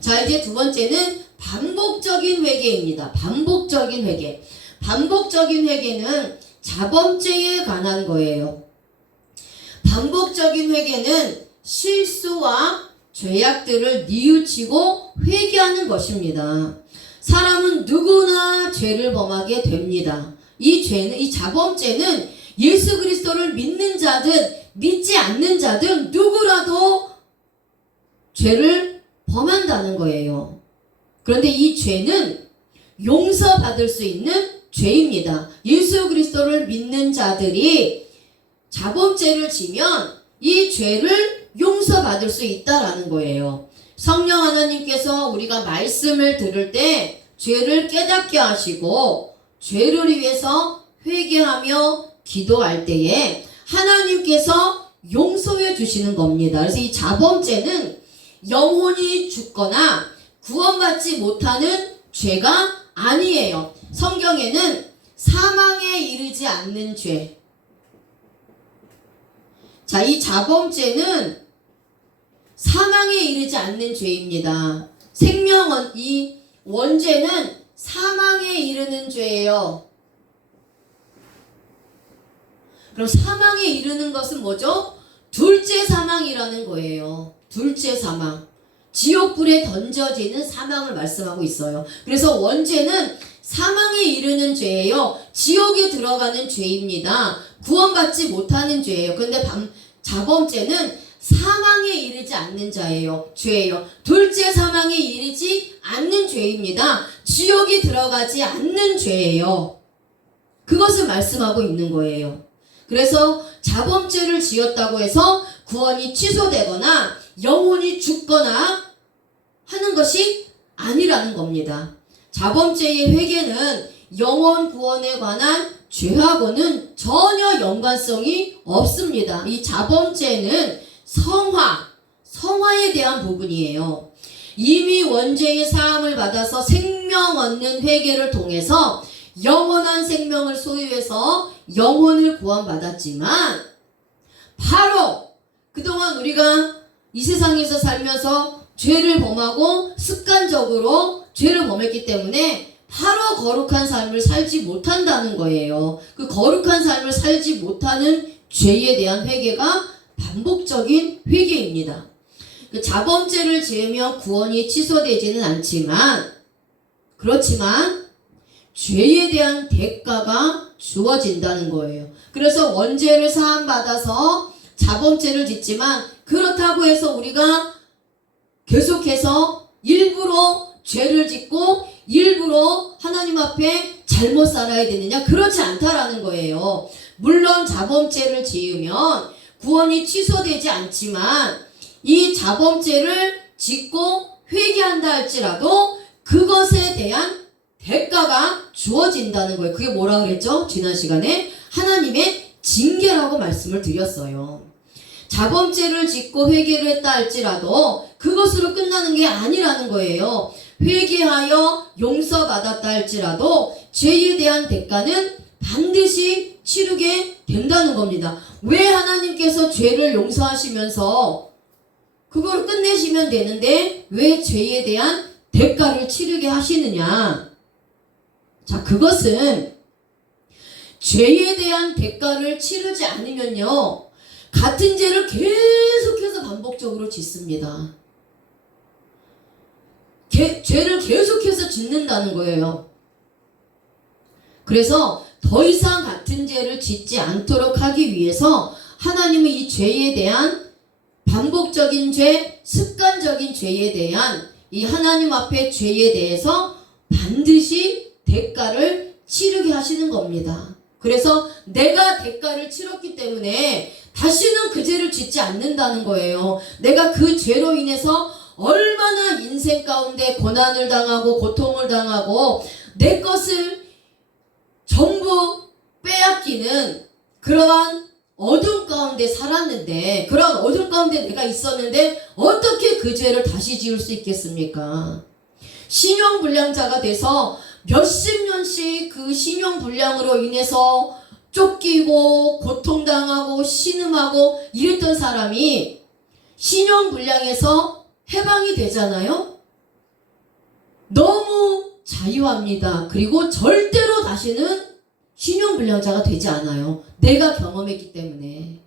자, 이제 두 번째는 반복적인 회개입니다. 반복적인 회개. 반복적인 회개는 자범죄에 관한 거예요. 반복적인 회개는 실수와 죄악들을 뉘우치고 회개하는 것입니다. 사람은 누구나 죄를 범하게 됩니다. 이 자범죄는 예수 그리스도를 믿는 자든 믿지 않는 자든 누구라도 죄를 범한다는 거예요. 그런데 이 죄는 용서받을 수 있는 죄입니다. 예수 그리스도를 믿는 자들이 자범죄를 지면 이 죄를 용서받을 수 있다라는 거예요. 성령 하나님께서 우리가 말씀을 들을 때 죄를 깨닫게 하시고 죄를 위해서 회개하며 기도할 때에 하나님께서 용서해 주시는 겁니다. 그래서 이 자범죄는 영혼이 죽거나 구원받지 못하는 죄가 아니에요. 성경에는 사망에 이르지 않는 죄. 자, 이 자범죄는 사망에 이르지 않는 죄입니다. 이 원죄는 사망에 이르는 죄예요. 그럼 사망에 이르는 것은 뭐죠? 둘째 사망이라는 거예요. 둘째 사망. 지옥불에 던져지는 사망을 말씀하고 있어요. 그래서 원죄는 사망에 이르는 죄예요. 지옥에 들어가는 죄입니다. 구원받지 못하는 죄예요. 그런데 자범죄는 사망에 이르지 않는 죄예요. 둘째 사망에 이르지 않는 죄입니다. 지옥에 들어가지 않는 죄예요. 그것을 말씀하고 있는 거예요. 그래서 자범죄를 지었다고 해서 구원이 취소되거나 영혼이 죽거나 하는 것이 아니라는 겁니다. 자범죄의 회개는 영혼 구원에 관한 죄하고는 전혀 연관성이 없습니다. 이 자범죄는 성화에 대한 부분이에요. 이미 원죄의 사함을 받아서 생명 얻는 회개를 통해서 영원한 생명을 소유해서 영혼을 구원받았지만 바로 그동안 우리가 이 세상에서 살면서 죄를 범하고 습관적으로 죄를 범했기 때문에 바로 거룩한 삶을 살지 못한다는 거예요. 그 거룩한 삶을 살지 못하는 죄에 대한 회개가 반복적인 회개입니다. 그 자범죄를 지으며 구원이 취소되지는 않지만 그렇지만 죄에 대한 대가가 주어진다는 거예요. 그래서 원죄를 사함받아서 자범죄를 짓지만 그렇다고 해서 우리가 계속해서 일부러 죄를 짓고 일부러 하나님 앞에 잘못 살아야 되느냐? 그렇지 않다라는 거예요. 물론 자범죄를 지으면 구원이 취소되지 않지만 이 자범죄를 짓고 회개한다 할지라도 그것에 대한 대가가 주어진다는 거예요. 그게 뭐라 그랬죠? 지난 시간에 하나님의 징계라고 말씀을 드렸어요. 자범죄를 짓고 회개를 했다 할지라도 그것으로 끝나는 게 아니라는 거예요. 회개하여 용서받았다 할지라도 죄에 대한 대가는 반드시 치르게 된다는 겁니다. 왜 하나님께서 죄를 용서하시면서 그걸 끝내시면 되는데 왜 죄에 대한 대가를 치르게 하시느냐? 자, 그것은 죄에 대한 대가를 치르지 않으면요 같은 죄를 계속해서 반복적으로 짓습니다. 죄를 계속해서 짓는다는 거예요. 그래서 더 이상 같은 죄를 짓지 않도록 하기 위해서 하나님은 이 죄에 대한 반복적인 죄, 습관적인 죄에 대한 이 하나님 앞에 죄에 대해서 반드시 대가를 치르게 하시는 겁니다. 그래서 내가 대가를 치렀기 때문에 다시는 그 죄를 짓지 않는다는 거예요. 내가 그 죄로 인해서 얼마나 인생 가운데 고난을 당하고 고통을 당하고 내 것을 전부 빼앗기는 그러한 어둠 가운데 살았는데 그런 어둠 가운데 내가 있었는데 어떻게 그 죄를 다시 지을 수 있겠습니까? 신용불량자가 돼서 몇십 년씩 그 신용불량으로 인해서 쫓기고 고통당하고 신음하고 이랬던 사람이 신용불량에서 해방이 되잖아요. 너무 자유합니다. 그리고 절대로 다시는 신용불량자가 되지 않아요. 내가 경험했기 때문에.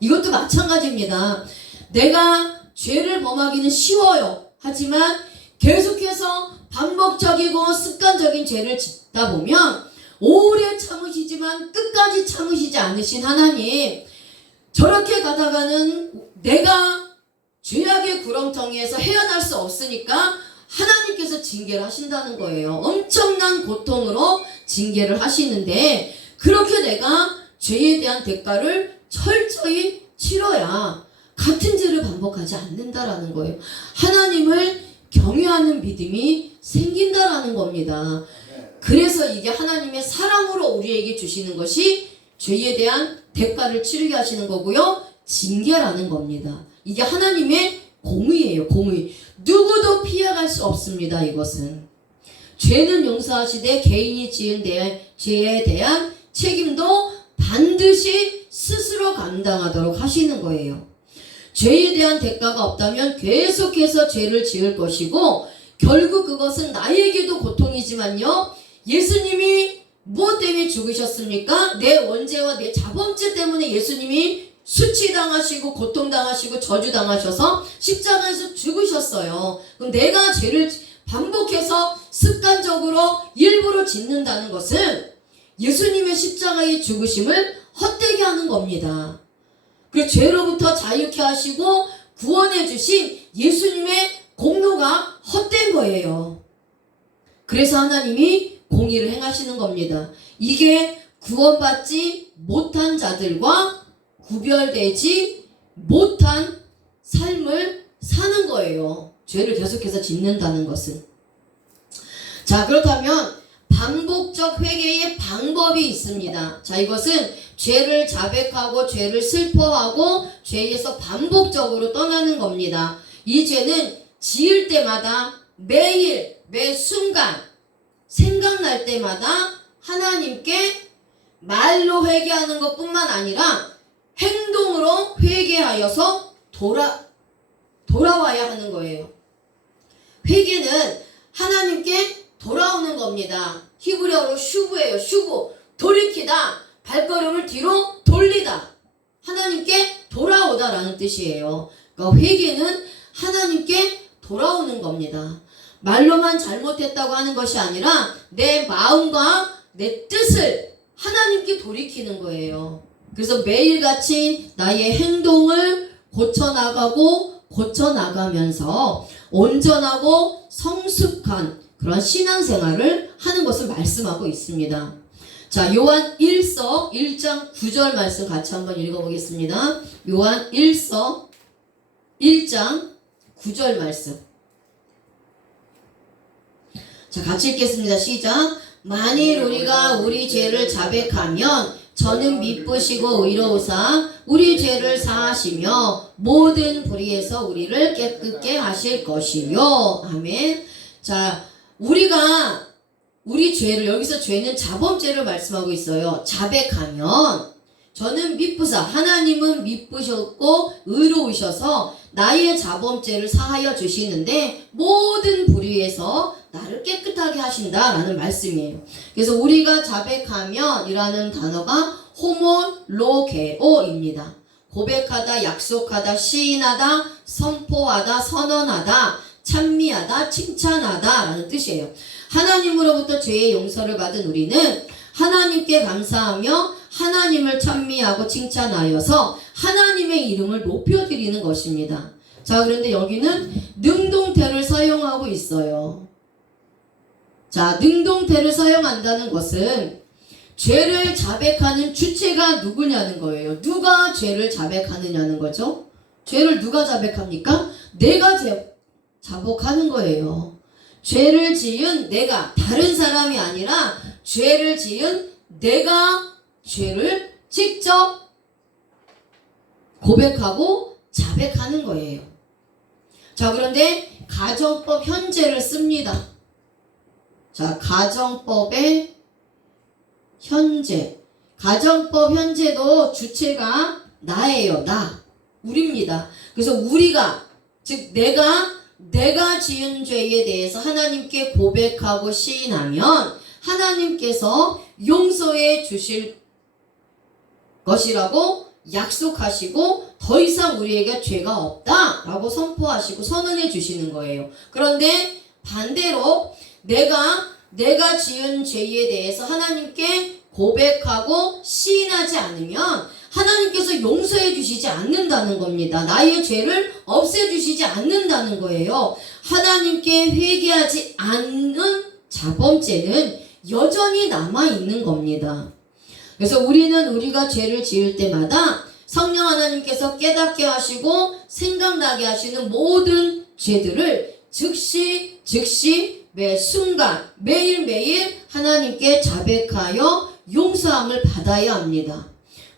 이것도 마찬가지입니다. 내가 죄를 범하기는 쉬워요. 하지만 계속해서 반복적이고 습관적인 죄를 짓다 보면 오래 참으시지만 끝까지 참으시지 않으신 하나님, 저렇게 가다가는 내가 죄악의 구렁텅이에서 헤어날 수 없으니까 하나님께서 징계를 하신다는 거예요. 엄청난 고통으로 징계를 하시는데, 그렇게 내가 죄에 대한 대가를 철저히 치러야 같은 죄를 반복하지 않는다라는 거예요. 하나님을 경외하는 믿음이 생긴다라는 겁니다. 그래서 이게 하나님의 사랑으로 우리에게 주시는 것이 죄에 대한 대가를 치르게 하시는 거고요. 징계라는 겁니다. 이게 하나님의 공의예요. 공의. 누구도 피해갈 수 없습니다. 이것은. 죄는 용서하시되 개인이 지은 죄에 대한 책임도 반드시 스스로 감당하도록 하시는 거예요. 죄에 대한 대가가 없다면 계속해서 죄를 지을 것이고, 결국 그것은 나에게도 고통이지만요, 예수님이 무엇 때문에 죽으셨습니까? 내 원죄와 내 자범죄 때문에 예수님이 수치당하시고 고통당하시고 저주당하셔서 십자가에서 죽으셨어요. 그럼 내가 죄를 반복해서 습관적으로 일부러 짓는다는 것은 예수님의 십자가의 죽으심을 헛되게 하는 겁니다. 그 죄로부터 자유케 하시고 구원해 주신 예수님의 공로가 헛된 거예요. 그래서 하나님이 공의를 행하시는 겁니다. 이게 구원받지 못한 자들과 구별되지 못한 삶을 사는 거예요. 죄를 계속해서 짓는다는 것은. 자, 그렇다면 반복적 회개의 방법이 있습니다. 자, 이것은 죄를 자백하고 죄를 슬퍼하고 죄에서 반복적으로 떠나는 겁니다. 이 죄는 지을 때마다 매일 매 순간 생각날 때마다 하나님께 말로 회개하는 것뿐만 아니라 행동으로 회개하여서 돌아와야 하는 거예요. 회개는 하나님께 돌아오는 겁니다. 히브리어로 슈브예요. 슈브. 돌이키다. 발걸음을 뒤로 돌리다. 하나님께 돌아오다라는 뜻이에요. 그러니까 회개는 하나님께 돌아오는 겁니다. 말로만 잘못했다고 하는 것이 아니라 내 마음과 내 뜻을 하나님께 돌이키는 거예요. 그래서 매일같이 나의 행동을 고쳐나가면서 온전하고 성숙한 그런 신앙생활을 하는 것을 말씀하고 있습니다. 자, 요한 1서 1장 9절 말씀 같이 한번 읽어보겠습니다. 요한 1서 1장 9절 말씀. 자, 같이 읽겠습니다. 시작. 만일 우리가 우리 죄를 자백하면 저는 미쁘시고 의로우사 우리 죄를 사하시며 모든 불의에서 우리를 깨끗게 하실 것이요. 아멘. 자, 우리가 우리 죄를, 여기서 죄는 자범죄를 말씀하고 있어요. 자백하면 저는 미쁘사, 하나님은 미쁘셨고 의로우셔서 나의 자범죄를 사하여 주시는데 모든 불의에서 나를 깨끗하게 하신다라는 말씀이에요. 그래서 우리가 자백하면 이라는 단어가 호몰로게오입니다. 고백하다, 약속하다, 시인하다, 선포하다, 선언하다, 찬미하다, 칭찬하다 라는 뜻이에요. 하나님으로부터 죄의 용서를 받은 우리는 하나님께 감사하며 하나님을 찬미하고 칭찬하여서 하나님의 이름을 높여드리는 것입니다. 자, 그런데 여기는 능동태를 사용하고 있어요. 자, 능동태를 사용한다는 것은 죄를 자백하는 주체가 누구냐는 거예요. 누가 죄를 자백하느냐는 거죠. 죄를 누가 자백합니까? 내가 자복하는 거예요. 죄를 지은 내가, 다른 사람이 아니라 죄를 지은 내가 죄를 직접 고백하고 자백하는 거예요. 자, 그런데 가정법 현재를 씁니다. 자, 가정법의 현재. 가정법 현재도 주체가 나예요. 나. 우리입니다. 그래서 우리가, 즉 내가 내가 지은 죄에 대해서 하나님께 고백하고 시인하면 하나님께서 용서해 주실 것이라고 약속하시고 더 이상 우리에게 죄가 없다라고 선포하시고 선언해 주시는 거예요. 그런데 반대로 내가 지은 죄에 대해서 하나님께 고백하고 시인하지 않으면 하나님께서 용서해 주시지 않는다는 겁니다. 나의 죄를 없애 주시지 않는다는 거예요. 하나님께 회개하지 않는 자범죄는 여전히 남아 있는 겁니다. 그래서 우리가 죄를 지을 때마다 성령 하나님께서 깨닫게 하시고 생각나게 하시는 모든 죄들을 즉시 매 순간 매일매일 하나님께 자백하여 용서함을 받아야 합니다.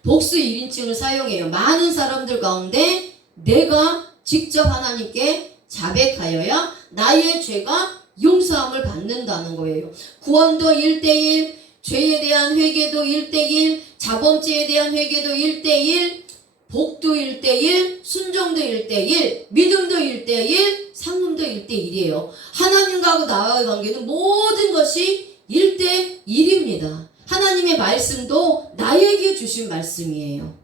복수 1인칭을 사용해요. 많은 사람들 가운데 내가 직접 하나님께 자백하여야 나의 죄가 용서함을 받는다는 거예요. 구원도 1대1, 죄에 대한 회개도 1대1, 자범죄에 대한 회개도 1대1, 복도 1대1, 순종도 1대1, 믿음도 1대1, 상음도 1대1이에요. 하나님과 나와의 관계는 모든 것이 1대1입니다. 하나님의 말씀도 나에게 주신 말씀이에요.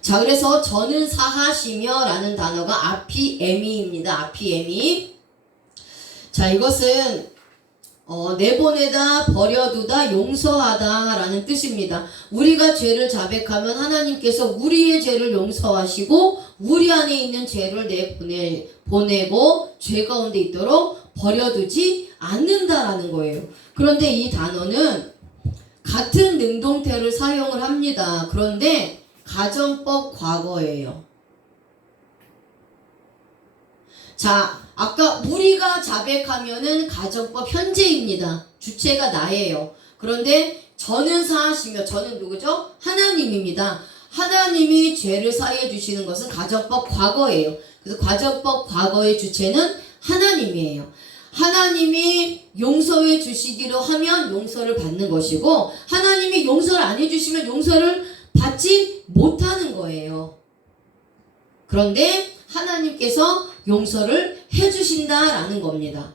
자, 그래서 저는 사하시며 라는 단어가 아피에미입니다. 아피에미. 자, 이것은 내보내다, 버려두다, 용서하다 라는 뜻입니다. 우리가 죄를 자백하면 하나님께서 우리의 죄를 용서하시고 우리 안에 있는 죄를 보내고 죄 가운데 있도록 버려두지 않는다라는 거예요. 그런데 이 단어는 같은 능동태를 사용을 합니다. 그런데 가정법 과거예요. 자, 아까 우리가 자백하면은 가정법 현재입니다. 주체가 나예요. 그런데 저는 사하시며, 저는 누구죠? 하나님입니다. 하나님이 죄를 사해 주시는 것은 가정법 과거예요. 그래서 가정법 과거의 주체는 하나님이에요. 하나님이 용서해 주시기로 하면 용서를 받는 것이고, 하나님이 용서를 안 해주시면 용서를 받지 못하는 거예요. 그런데 하나님께서 용서를 해주신다라는 겁니다.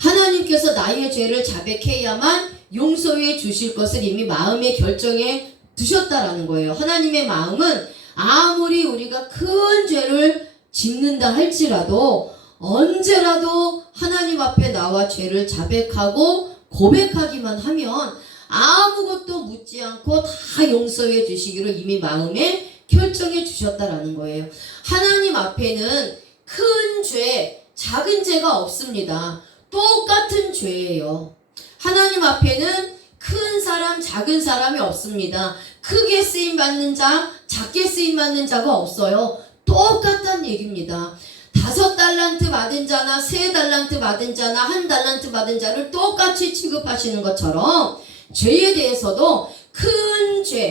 하나님께서 나의 죄를 자백해야만 용서해 주실 것을 이미 마음에 결정해 두셨다라는 거예요. 하나님의 마음은 아무리 우리가 큰 죄를 짓는다 할지라도 언제라도 하나님 앞에 나와 죄를 자백하고 고백하기만 하면 아무것도 묻지 않고 다 용서해 주시기로 이미 마음에 결정해 주셨다라는 거예요. 하나님 앞에는 큰 죄, 작은 죄가 없습니다. 똑같은 죄예요. 하나님 앞에는 큰 사람, 작은 사람이 없습니다. 크게 쓰임받는 자, 작게 쓰임받는 자가 없어요. 똑같다는 얘기입니다. 5달란트 받은 자나 3달란트 받은 자나 1달란트 받은 자를 똑같이 취급하시는 것처럼 죄에 대해서도 큰 죄와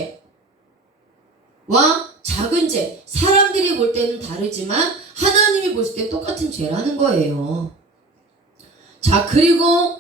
작은 죄, 사람들이 볼 때는 다르지만 하나님이 보실 때 똑같은 죄라는 거예요. 자, 그리고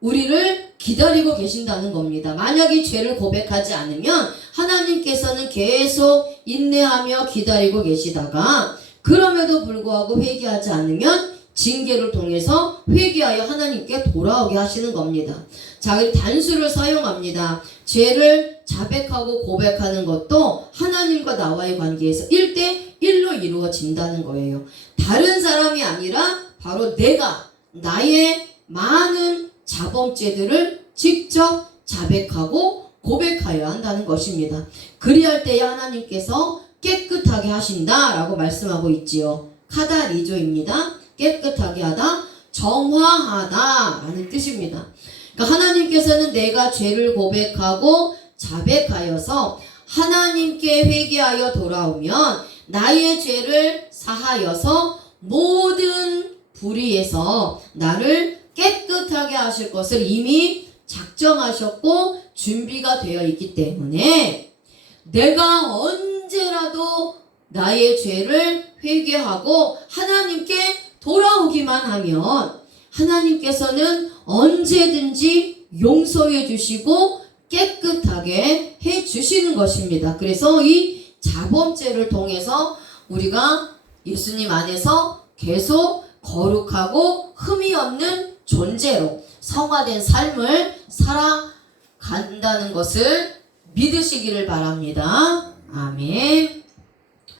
우리를 기다리고 계신다는 겁니다. 만약에 죄를 고백하지 않으면 하나님께서는 계속 인내하며 기다리고 계시다가 그럼에도 불구하고 회개하지 않으면 징계를 통해서 회개하여 하나님께 돌아오게 하시는 겁니다. 자, 단수를 사용합니다. 죄를 자백하고 고백하는 것도 하나님과 나와의 관계에서 1대1로 이루어진다는 거예요. 다른 사람이 아니라 바로 내가 나의 많은 자범죄들을 직접 자백하고 고백하여야 한다는 것입니다. 그리할 때에 하나님께서 깨끗하게 하신다라고 말씀하고 있지요. 카다리조입니다. 깨끗하게 하다, 정화하다 라는 뜻입니다. 그러니까 하나님께서는 내가 죄를 고백하고 자백하여서 하나님께 회개하여 돌아오면 나의 죄를 사하여서 모든 불의에서 나를 깨끗하게 하실 것을 이미 작정하셨고 준비가 되어 있기 때문에 내가 언제라도 나의 죄를 회개하고 하나님께 돌아오기만 하면 하나님께서는 언제든지 용서해 주시고 깨끗하게 해 주시는 것입니다. 그래서 이 자범죄를 통해서 우리가 예수님 안에서 계속 거룩하고 흠이 없는 존재로 성화된 삶을 살아간다는 것을 믿으시기를 바랍니다. 아멘.